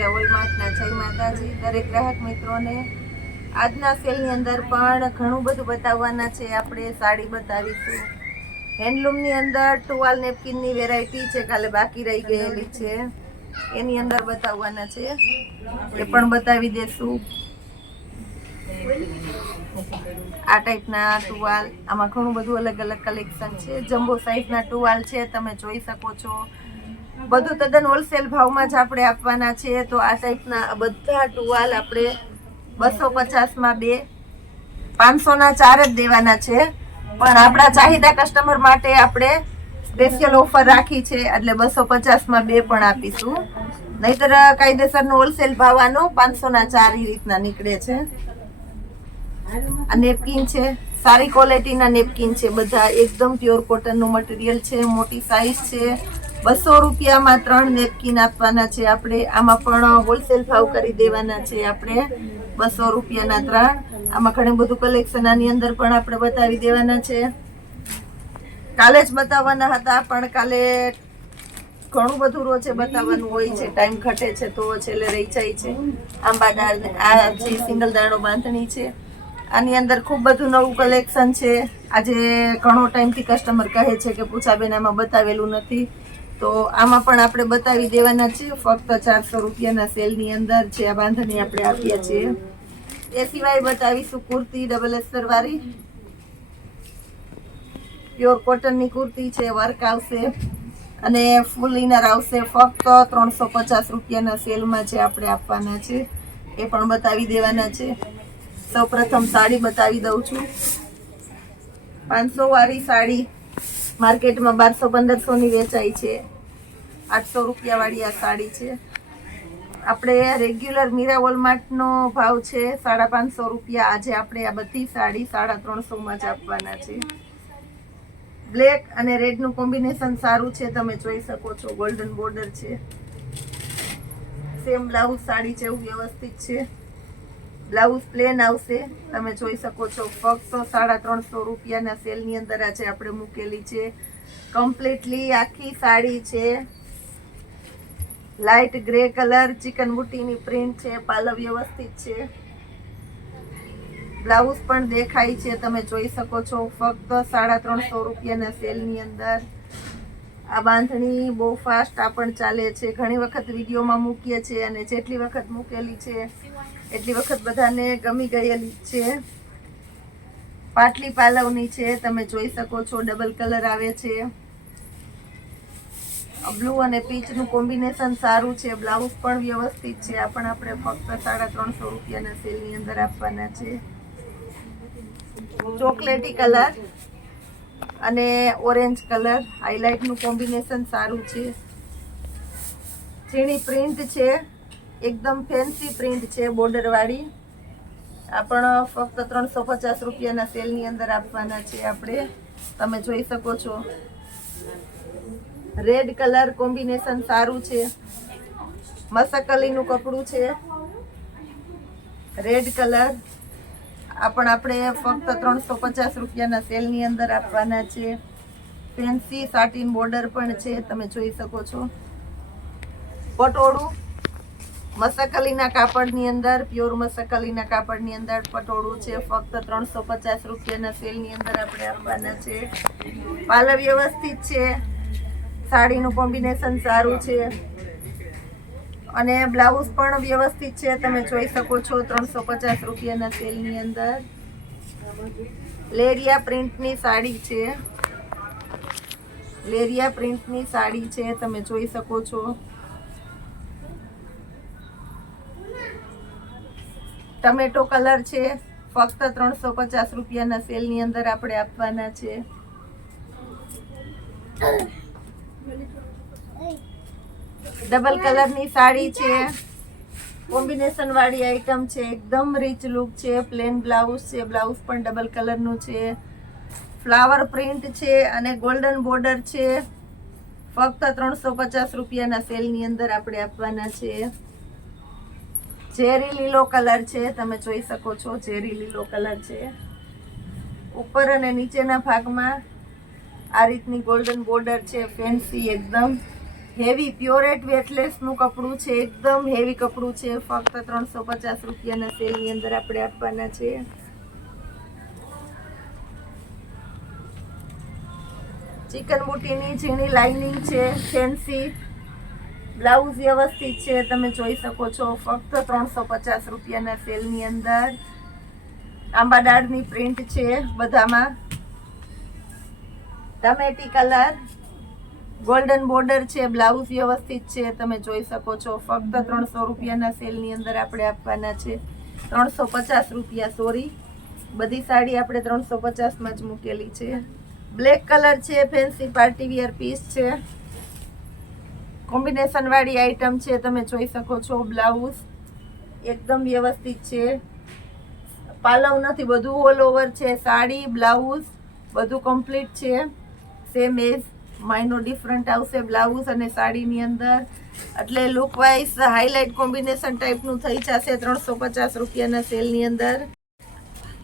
મીરા વોલમાર્ટના જય માતાજી દરેક ગ્રાહક મિત્રોને। આજના સેલની અંદર પણ ઘણું બધું બતાવવાના છે। આપણે સાડી બતાવીશું, હેન્ડલૂમની અંદર ટુવાલ નેપકિનની વેરાયટી છે, કાલે બાકી રહી ગયેલી છે એની અંદર બતાવવાના છે, એ પણ બતાવી દેશું। આ ટાઈપના ટુવાલ, આમાં ઘણું બધું અલગ અલગ કલેક્શન છે। જમ્બો સાઈઝના ટુવાલ છે, તમે જોઈ શકો છો। બધું તદ્દન હોલસેલ ભાવમાં જ આપણે આપવાના છે। તો આ ટાઈપના બધા ટુવાલ આપણે 250માં 2, 500ના 4 જ દેવાના છે। પણ આપણા ચાહિદા કસ્ટમર માટે આપણે સ્પેશિયલ ઓફર રાખી છે, એટલે 250માં 2 પણ આપીશું। નહીતર કાયદેસરનો હોલસેલ ભાવ આનો 500ના 4 એ રીતના નીકળે છે। આ નેપકિન છે, સારી ક્વોલિટીના નેપકિન છે, બધા એકદમ પ્યોર કોટનનું મટીરિયલ છે, મોટી સાઈઝ છે। 200 રૂપિયામાં 3 નેપકિન આપવાના છે આપણે। આમાં પણ હોલસેલ ભાવ કરી દેવાના છે આપણે, 200 રૂપિયાના 3। આમાં ઘણું બધું કલેક્શન આની અંદર પણ આપણે બતાવી દેવાના છે। કાલે જ બતાવવાના હતા, પણ કાલે ઘણું બધું રોજે બતાવવાનું હોય છે, ટાઈમ ઘટે છે તો છેલ્લે રહી જાય છે। આંબા દાળ, આ જે સિંગલ દાણો બાંધણી છે, આની અંદર ખૂબ બધું નવું કલેક્શન છે। આજે ઘણો ટાઈમથી કસ્ટમર કહે છે કે પૂછાબેન આમાં બતાવેલું નથી, તો આમાં પણ આપણે બતાવી દેવાના છે। ફક્ત 400 રૂપિયાના સેલની અંદર છે આ બાંધણી આપણે આપીએ છીએ। એ સિવાય બતાવીશું કુર્તી, ડબલ અસ્તર વાળી પ્યોર કોટનની કુર્તી છે, વર્ક આવશે અને ફૂલ ઇનર આવશે। ફક્ત 350 રૂપિયાના સેલમાં છે આપણે આપવાના છે, એ પણ બતાવી દેવાના છે। સૌપ્રથમ સાડી બતાવી દઉં છું। 500 વાળી સાડી માર્કેટમાં 1200-1500ની વેચાય છે, 800 રૂપિયા વાળી આ સાડી છે। આપણે રેગ્યુલર મીરા વોલમાર્ટનો ભાવ છે 550 રૂપિયા। આજે આપણે આ બધી સાડી 350માં જ આપવાના છે। બ્લેક અને રેડનું કોમ્બિનેશન સારું છે, તમે જોઈ શકો છો। ગોલ્ડન બોર્ડર છે, સેમ બ્લાઉઝ સાડી જેવું વ્યવસ્થિત છે। બ્લાઉઝ પ્લેન આવશે, તમે જોઈ શકો છો। ફક્ત 350 રૂપિયાના સેલની અંદર આજે આપણે મૂકેલી છે। કમ્પ્લીટલી આખી સાડી છે, લાઇટ ગ્રે કલર, ચિકન બુટીની પ્રિન્ટ છે, પાલવ વ્યવસ્થિત છે, બ્લાઉઝ પણ દેખાય છે, તમે જોઈ શકો છો। ફક્ત 350 રૂપિયાના સેલની અંદર આ બાંધણી બહુ ફાસ્ટ આ પણ ચાલે છે। ઘણી વખત વિડીયોમાં મૂકીએ છીએ અને જેટલી વખત મૂકેલી છે એટલી વખત બધાને ગમી ગયેલી છે। પાટલી પાલવની છે, તમે જોઈ શકો છો। ડબલ કલર આવે છે, બ્લુ અને પીચનું કોમ્બિનેશન સારું છે, બ્લાઉઝ પણ વ્યવસ્થિત છે। આ પણ આપણે ફક્ત 350 રૂપિયાના સેલની અંદર આપવાના છે। ચોકલેટી કલર અને ઓરેન્જ કલર, હાઇલાઇટનું કોમ્બિનેશન સારું છે। ઝીણી પ્રિન્ટ છે, એકદમ ફેન્સી પ્રિન્ટ છે બોર્ડર વાળી। આ પણ ફક્ત 350 રૂપિયાના સેલની અંદર આપવાના છે આપણે, તમે જોઈ શકો છો। રેડ કલર કોમ્બિનેશન સારું છે, મસકલીનું કપડું છે, રેડ કલર। આ પણ આપણે ફક્ત 350 રૂપિયાના સેલની અંદર આપવાના છે। ફેન્સી સાટીન બોર્ડર પણ છે, તમે જોઈ શકો છો। પટોળું મસકલીના કાપડની અંદર, પ્યોર મસકલીના કાપડની અંદર પટોળું છે, ફક્ત 350 રૂપિયાના સેલની અંદર આપણે આપવાના છે। પાલવ વ્યવસ્થિત છે, સાડીનું કોમ્બિનેશન સારું છે અને બ્લાઉઝ પણ વ્યવસ્થિત છે, તમે જોઈ શકો છો। 350 રૂપિયાના સેલની અંદર લેરિયા પ્રિન્ટની સાડી છે, લેરિયા પ્રિન્ટની સાડી છે, તમે જોઈ શકો છો। ટમેટો કલર છે, ફક્ત 350 રૂપિયાના સેલની અંદર આપણે આપવાના છે। ડબલ કલરની સાડી છે, કોમ્બિનેશન વાળી આઈટમ છે, એકદમ રીચ લુક છે, પ્લેન બ્લાઉઝ છે, બ્લાઉઝ પણ ડબલ કલરનું છે, ફ્લાવર પ્રિન્ટ છે અને ગોલ્ડન બોર્ડર છે। ફક્ત 350 રૂપિયાના સેલની અંદર આપણે આપવાના છે। ઝેરી લીલો કલર છે, તમે જોઈ શકો છો। ઝેરી લીલો કલર છે, ઉપર અને નીચેના ભાગમાં આ રીતની ગોલ્ડન બોર્ડર છે, ફેન્સી એકદમ હેવી પ્યોરેટ વેટલેસનું કપડું છે, એકદમ હેવી કપડું છે. ફક્ત 350 રૂપિયાના સેલની અંદર આપણે આપવાના છે. ચિકન બુટીની ઝીણી લાઇનિંગ છે, ફેન્સી બ્લાઉઝ વ્યવસ્થિત છે, તમે જોઈ શકો છો. ફક્ત 350 રૂપિયાના સેલની અંદર. આંબા દાળની પ્રિન્ટ છે બધામાં. ટમેટી કલર, ગોલ્ડન બોર્ડર છે, બ્લાઉઝ વ્યવસ્થિત છે, તમે જોઈ શકો છો. ફક્ત 300 રૂપિયાના સેલની અંદર આપણે આપવાના છે. 350 રૂપિયા, સોરી, બધી સાડી આપણે 350માં જ મૂકેલી છે. બ્લેક કલર છે, ફેન્સી પાર્ટી વિયર પીસ છે, કોમ્બિનેશન વાળી આઈટમ છે, તમે જોઈ શકો છો. બ્લાઉઝ એકદમ વ્યવસ્થિત છે, પાલવ નથી, બધું ઓલ ઓવર છે. સાડી બ્લાઉઝ બધું કમ્પ્લીટ છે. સેમ એજ માઇનો ડિફરન્ટ આવશે બ્લાઉઝ અને સાડીની અંદર, એટલે લુક વાઇઝ હાઇલાઇટ કોમ્બિનેશન ટાઈપનું થઈ જશે 350 રૂપિયાના સેલની અંદર.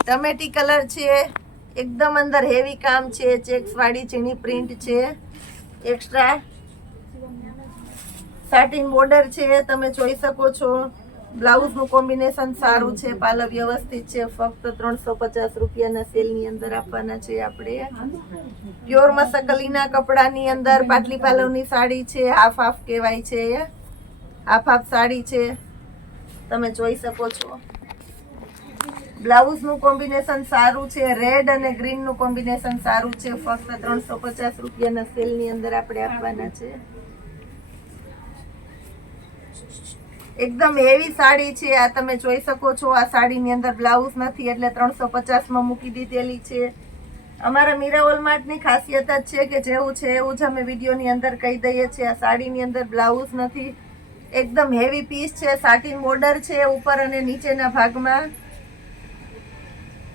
ટમેટી કલર છે, એકદમ અંદર હેવી કામ છે, ચેક્સ વાળી ઝીણી પ્રિન્ટ છે, એક્સ્ટ્રા સાટિન બોર્ડર છે, તમે જોઈ શકો છો. બ્લાઉઝનું કોમ્બિનેશન સારું છે, પાલવ વ્યવસ્થિત છે. ફક્ત 350 રૂપિયાના સેલની અંદર આપવાના છે આપણે. પ્યોર મસકલીના કપડાની અંદર પાટલી પાલવની સાડી છે, હાફ હાફ કહેવાય છે, હાફ હાફ સાડી છે, તમે જોઈ શકો છો. બ્લાઉઝનું કોમ્બિનેશન સારું છે, રેડ અને ગ્રીનનું કોમ્બિનેશન સારું છે. ફક્ત 350 રૂપિયાના સેલની અંદર આપણે આપવાના છે. એકદમ હેવી સાડી છે આ, તમે જોઈ શકો છો. આ સાડીની અંદર બ્લાઉઝ નથી એટલે 350માં મૂકી દીધેલી છે. અમારા મીરા હોલમાર્ટની ખાસિયત જ છે કે જેવું છે એવું જ અમે વિડીયોની અંદર કહી દઈએ છીએ. આ સાડીની અંદર બ્લાઉઝ નથી, એકદમ હેવી પીસ છે. સાટિન બોર્ડર છે ઉપર અને નીચેના ભાગમાં,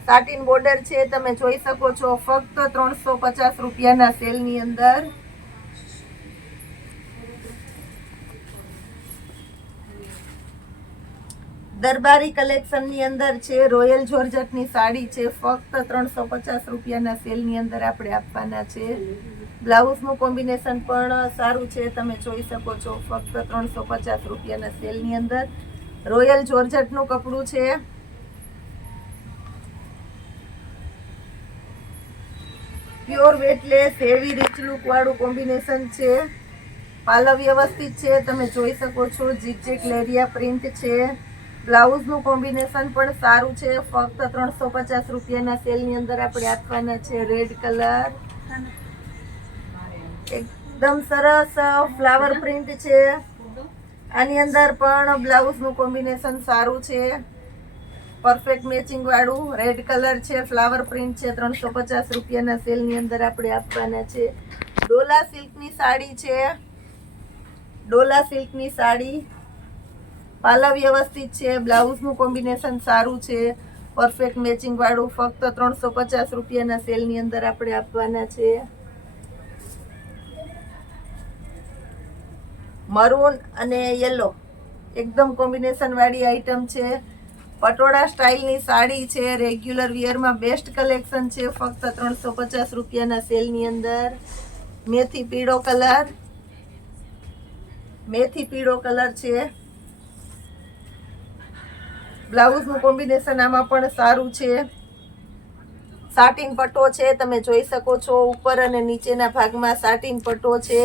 સાટિન બોર્ડર છે, તમે જોઈ શકો છો. ફક્ત 350 રૂપિયાના સેલની અંદર. દરબારી કલેક્શનની અંદર છે, રોયલ જોર્જટની સાડી છે. ફક્ત 350 રૂપિયાના સેલની અંદર આપણે આપવાના છે. બ્લાઉઝનું કોમ્બિનેશન પણ સારું છે, તમે જોઈ શકો છો. ફક્ત 350 રૂપિયાના સેલની અંદર રોયલ જોર્જટનું કપડું છે. Pure weightless heavy rich look વાળું કોમ્બિનેશન છે. પાલવ વ્યવસ્થિત છે, તમે જોઈ શકો છો. ઝીગઝેગ લેરિયા પ્રિન્ટ છે. બ્લાઉઝનું કોમ્બિનેશન પણ સારું છે. ફક્ત 350 રૂપિયાના સેલની અંદર આપણે આપવાના છે. રેડ કલર, એકદમ સરસ ફ્લાવર પ્રિન્ટ છે. આની અંદર પણ બ્લાઉઝનું કોમ્બિનેશન સારું છે, પરફેક્ટ મેચિંગ વાળું. રેડ કલર છે, ફ્લાવર પ્રિન્ટ છે. 350 રૂપિયાના સેલની અંદર આપણે આપવાના છે. ડોલા સિલ્કની સાડી છે, ડોલા સિલ્કની સાડી, પાલવ વ્યવસ્થિત છે. બ્લાઉઝનું કોમ્બિનેશન સારું છે, પરફેક્ટ મેચિંગ વાળું. ફક્ત 350 રૂપિયાના સેલની અંદર આપણે આપવાના છે. મરૂન અને યલો એકદમ કોમ્બિનેશન વાળી આઈટમ છે. પટોળા સ્ટાઇલની સાડી છે, રેગ્યુલર વિયરમાં બેસ્ટ કલેક્શન છે. ફક્ત 350 રૂપિયાના સેલની અંદર. મેથી પીળો કલર, મેથી પીળો કલર છે. બ્લાઉઝનું કોમ્બિનેશન આમાં પણ સારું છે. સાટિન પટ્ટો છે, તમે જોઈ શકો છો. ઉપર અને નીચેના ભાગમાં સાટિન પટ્ટો છે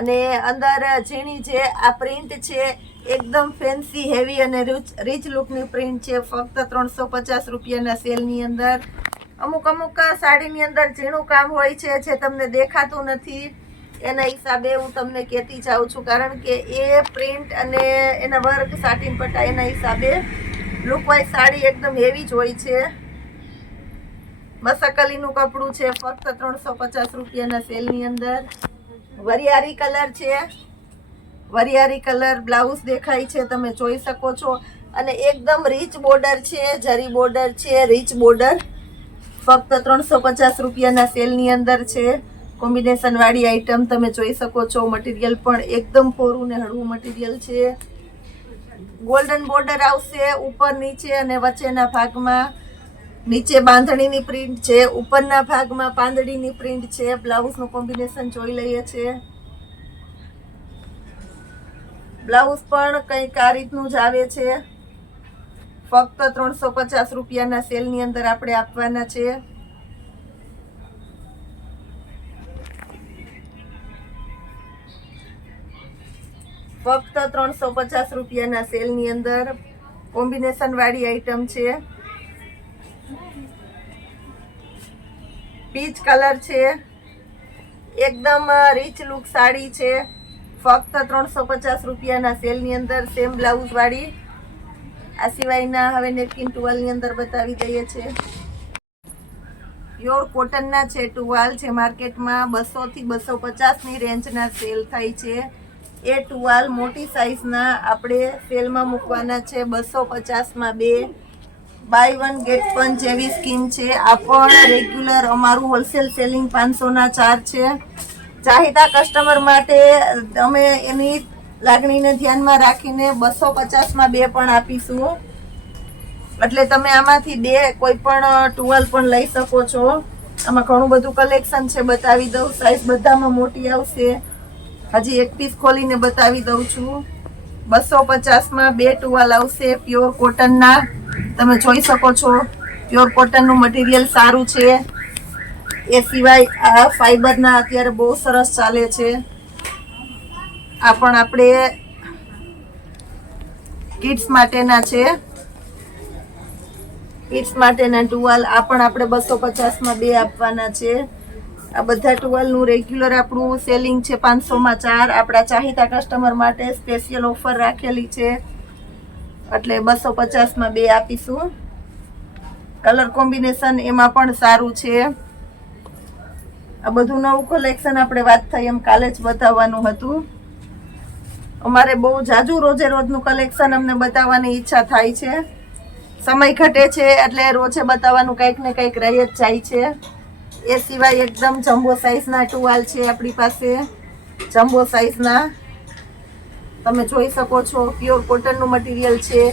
અને અંદર ઝીણી જે આ પ્રિન્ટ છે એકદમ ફેન્સી હેવી અને રીચ લુકની પ્રિન્ટ છે. ફક્ત 350 રૂપિયાના સેલની અંદર. અમુક સાડીની અંદર ઝીણું કામ હોય છે જે તમને દેખાતું નથી, એના હિસાબે હું તમને કહેતી જાઉં છું, કારણ કે એ પ્રિન્ટ અને એના વર્ક સાટિન પટ્ટા એના હિસાબે લુકવાઇઝ સાડી એકદમ હેવી જ હોય છે. મસકલીનું કપડું છે. ફક્ત 350 રૂપિયાના સેલની અંદર. વરિયાળી કલર છે, વરિયાળી કલર બ્લાઉઝ દેખાય છે, તમે જોઈ શકો છો. અને એકદમ રીચ બોર્ડર છે, જરી બોર્ડર છે, રીચ બોર્ડર. ફક્ત 350 રૂપિયાના સેલની અંદર છે. કોમ્બિનેશન વાળી આઈટમ તમે જોઈ શકો છો. મટીરિયલ પણ એકદમ કોરું ને હળવું મટીરિયલ છે. ગોલ્ડન બોર્ડર આવશે ઉપર નીચે અને વચ્ચેના ભાગમાં. નીચે બાંધણીની પ્રિન્ટ છે, ઉપરના ભાગમાં પાંદડીની પ્રિન્ટ છે. બ્લાઉઝનું કોમ્બિનેશન જોઈ લઈએ છીએ. બ્લાઉઝ પણ કંઈક આ રીતનું જ આવે છે. ફક્ત 350 રૂપિયાના સેલની અંદર આપણે આપવાના છે. ફક્ત 350 રૂપિયાના સેલની અંદર કોમ્બિનેશન વાળી આઈટમ છે. પીચ કલર છે, એકદમ રીચ લુક સાડી છે. ફક્ત 350 રૂપિયાના સેલની અંદર સેમ બ્લાઉઝ વાળી. આ સિવાયના હવે નેપકિન ટુવાલની અંદર બતાવી દઈએ છે. પ્યોર કોટનના છે ટુવાલ, જે માર્કેટમાં 200 થી 250 ની રેન્જના સેલ થાય છે. એ ટુવાલ મોટી સાઇઝના આપણે સેલમાં મૂકવાના છે 250માં 2. બાય 1 ગેટ 1 જેવી સ્કીમ છે. આ પણ રેગ્યુલર અમારું હોલસેલ સેલિંગ 500ના 4 છે. ચાહિદા કસ્ટમર માટે અમે એની લાગણીને ધ્યાનમાં રાખીને 250માં 2 પણ આપીશું. એટલે તમે આમાંથી 2 કોઈ પણ ટુવાલ પણ લઈ શકો છો. આમાં ઘણું બધું કલેક્શન છે, બતાવી દઉં. સાઈઝ બધામાં મોટી આવશે. હજી એક પીસ ખોલીને બતાવી દઉં છું. 250માં 2 ટુવાલ આવશે પ્યોર કોટનના. તમે જોઈ શકો છો પ્યોર કોટનનું મટીરિયલ સારું છે. એ સિવાય આ ફાઈબરના અત્યારે બહુ સરસ ચાલે છે. આ પણ આપણે કિડ્સ માટેના છે. કિડ્સ માટેના ટુવાલ આ પણ આપણે 250માં 2 આપવાના છે. આ બધા ટુવાલનું રેગ્યુલર આપણું સેલિંગ છે 500માં 4. આપણા ચાહિદા કસ્ટમર માટે સ્પેશિયલ ઓફર રાખેલી છે, એટલે 250માં 2 આપીશું. કલર કોમ્બિનેશન એમાં પણ સારું છે. આ બધું નવું કલેક્શન આપણે વાત થઈ એમ કાલે જ બતાવવાનું હતું. અમારે બહુ જાજુ રોજે રોજનું કલેક્શન અમને બતાવવાની ઈચ્છા થાય છે. સમય ઘટે છે એટલે રોજે બતાવવાનું કંઈક ને કંઈક રહી જ જાય છે. એ સિવાય એકદમ જમ્બો સાઇઝના ટુવાલ છે આપણી પાસે. જમ્બો સાઇઝના તમે જોઈ શકો છો. પ્યોર કોટનનું મટીરિયલ છે.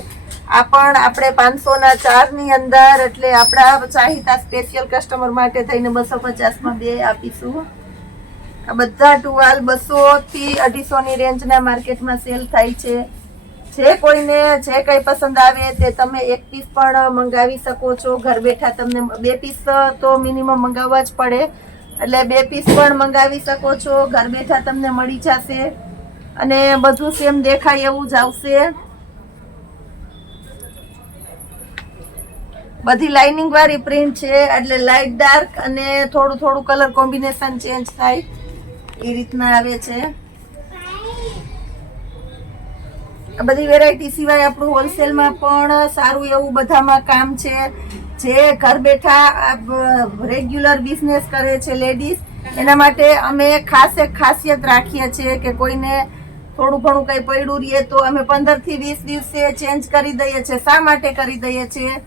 આ પણ આપણે 500ના 4ની અંદર, એટલે આપણા ચાહિદા સ્પેશિયલ કસ્ટમર માટે થઈને 250માં 2 આપીશું. આ બધા ટુવાલ 200 થી 250ની રેન્જના માર્કેટમાં સેલ થાય છે. જે કોઈને જે કંઈ પસંદ આવે તે તમે એક પીસ પણ મંગાવી શકો છો. ઘર બેઠા તમને 2 પીસ તો મિનિમમ મંગાવવા જ પડે, એટલે 2 પીસ પણ મંગાવી શકો છો. ઘર બેઠા તમને મળી જશે અને બધું સેમ દેખાય એવું જ આવશે. બધી લાઇનિંગ વાળી પ્રિન્ટ છે, એટલે લાઇટ ડાર્ક અને થોડું થોડું કલર કોમ્બિનેશન ચેન્જ થાય એ રીતના આવે છે. આ બધી વેરાયટી સિવાય આપણું હોલસેલમાં પણ સારું એવું બધામાં કામ છે. જે ઘર બેઠા રેગ્યુલર બિઝનેસ કરે છે લેડીઝ, એના માટે અમે ખાસ એક ખાસિયત રાખીએ છીએ કે કોઈને થોડું ઘણું કંઈ પડ્યું રહીએ તો અમે 15 થી 20 દિવસે ચેન્જ કરી દઈએ છીએ. શા માટે કરી દઈએ છીએ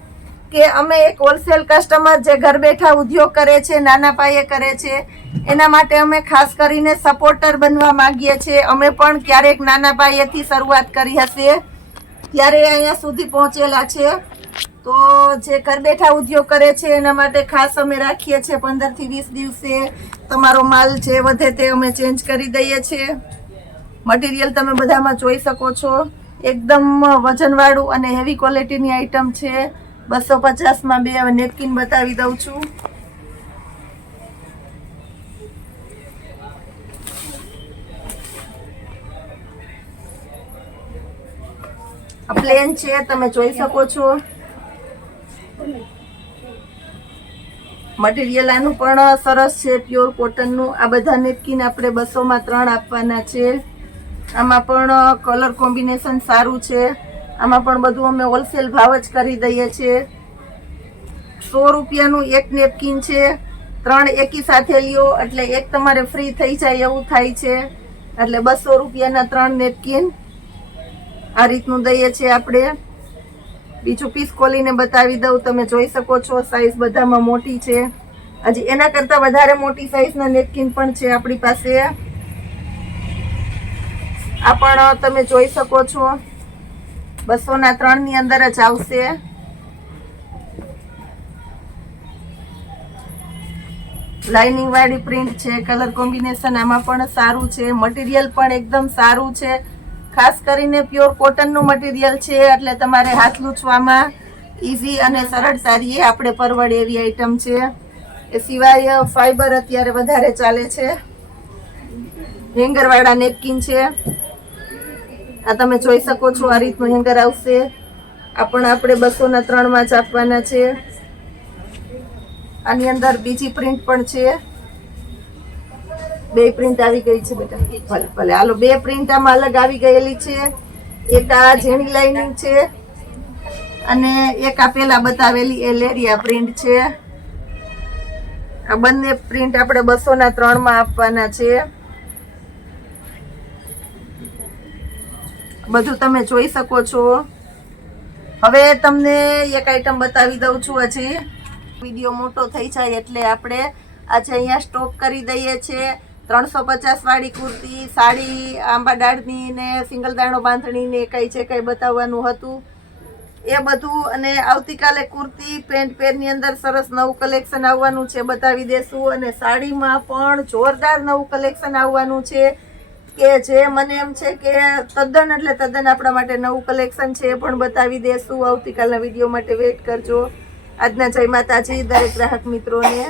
કે અમે એક હોલસેલ કસ્ટમર જે ઘર બેઠા ઉદ્યોગ કરે છે, નાના પાયે કરે છે, એના માટે અમે ખાસ કરીને સપોર્ટર બનવા માંગીએ છીએ. અમે પણ ક્યારેક નાના પાયેથી શરૂઆત કરી હશે ત્યારે અહીંયા સુધી પહોંચેલા છે. તો જે ઘર બેઠા ઉદ્યોગ કરે છે એના માટે ખાસ અમે રાખીએ છીએ 15 થી 20 દિવસે તમારો માલ જે વધે તે અમે ચેન્જ કરી દઈએ છીએ. મટીરિયલ તમે બધામાં જોઈ શકો છો. એકદમ વજનવાળું અને હેવી ક્વોલિટીની આઈટમ છે. 250માં 2. હવે નેપકિન બતાવી દઉં છું. આ પ્લેન છે, તમે જોઈ શકો છો. મટીરિયલ આનું પણ સરસ છે, પ્યોર કોટનનું. આ બધા નેપકિન આપણે 200માં 3 આપવાના છે. આમાં પણ કલર કોમ્બિનેશન સારું છે. આમાં પણ બધું અમે હોલસેલ ભાવ જ કરી દઈએ છીએ. 100 રૂપિયાનું એક નેપકિન છે. 3 એકી સાથે લ્યો એટલે એક તમારે ફ્રી થઈ જાય એવું થાય છે. એટલે 200 રૂપિયાના 3 નેપકિન આ રીતનું દઈએ છીએ આપણે. બીજું પીસ ખોલીને બતાવી દઉં. તમે જોઈ શકો છો સાઈઝ બધામાં મોટી છે. હજી એના કરતાં વધારે મોટી સાઈઝના નેપકિન પણ છે આપણી પાસે. આ પણ તમે જોઈ શકો છો 200ના 3ની અંદર જ આવશે. લાઇનિંગ વાળી પ્રિન્ટ છે. કલર કોમ્બિનેશન આમાં પણ સારું છે. મટીરિયલ પણ એકદમ સારું છે. ખાસ કરીને પ્યોર કોટનનું મટીરિયલ છે એટલે તમારે હાથ લૂછવામાં ઈઝી અને સરળતા રહીએ આપણે પરવડે એવી આઈટમ છે. એ સિવાય ફાઈબર અત્યારે વધારે ચાલે છે. હેંગરવાળા નેપકિન છે. આ તમે જોઈ શકો છો, આ રીતનું હેંગર આવશે. આ પણ આપણે 203 જ આપવાના છે. આની અંદર બીજી પ્રિન્ટ પણ છે. 2 પ્રિન્ટ આવી ગઈ છે બેટા. ભલે ભલે હાલો, 2 પ્રિન્ટ આમાં અલગ આવી ગયેલી છે. એક આ ઝીણી લાઇનિંગ છે અને એક આ પેલા બતાવેલી એ લેરિયા પ્રિન્ટ છે. આ બંને પ્રિન્ટ આપણે 203 માં આપવાના છે. બધું તમે જોઈ શકો છો. હવે તમને એક આઈટમ બતાવી દઉં છું. હજી વિડીયો મોટો થઈ જાય એટલે આપણે આજે અહીંયા સ્ટોપ કરી દઈએ છીએ. 350 વાળી કુર્તી, સાડી, આંબા ડાળની ને સિંગલ દાણો બાંધણી ને કઈ છે કઈ બતાવવાનું હતું એ બધું. અને આવતીકાલે કુર્તી પેન્ટ પેરની અંદર સરસ નવું કલેક્શન આવવાનું છે, બતાવી દેશું. અને સાડીમાં પણ જોરદાર નવું કલેક્શન આવવાનું છે કે જે મને એમ છે કે તદ્દન એટલે તદ્દન આપણા માટે નવું કલેક્શન છે, એ પણ બતાવી દેશું. આવતીકાલના વિડીયો માટે વેઇટ કરજો. આજના જય માતાજી દરેક ગ્રાહક મિત્રોને.